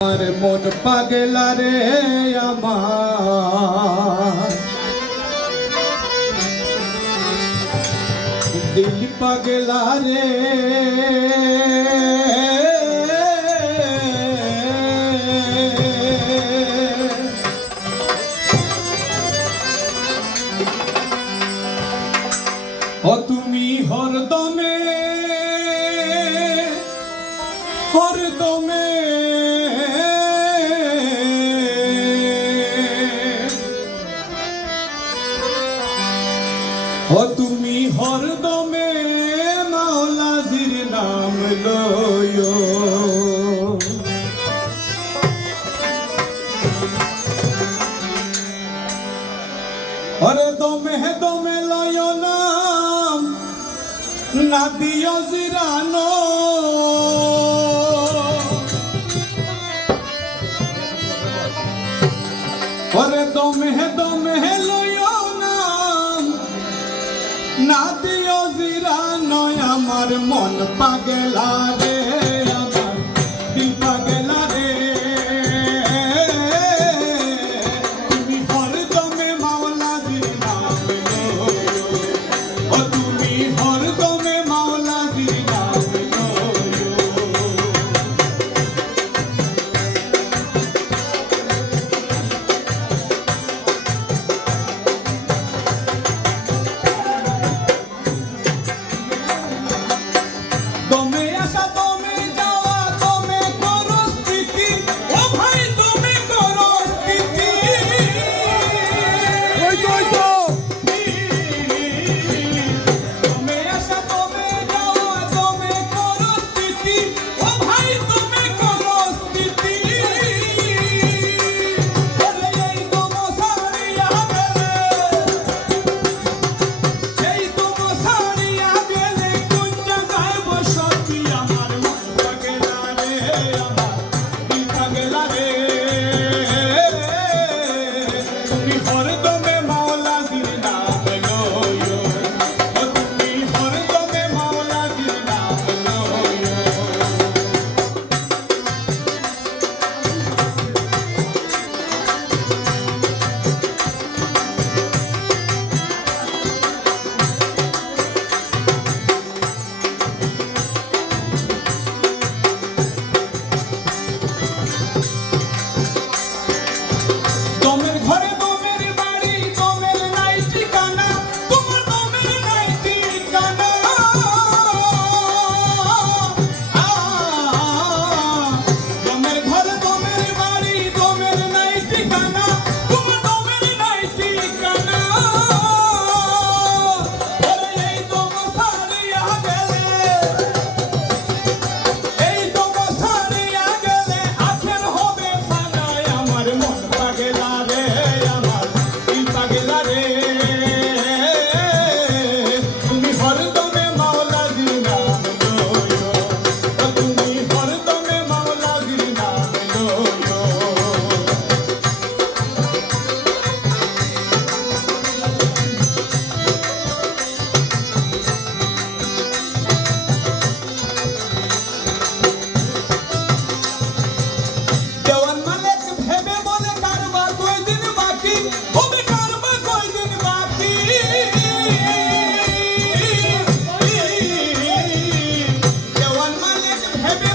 আমার মন পাগলা রে আমার। দিল পাগলা রে। ও তুমি হরদমে হরদমে হরদমে দমে লয় নাম না দিও জিরানো। ওরে দমে দমে লইও নাম না। দিও জিরানো, আমার মন পাগলা রে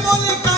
Monica.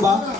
봐.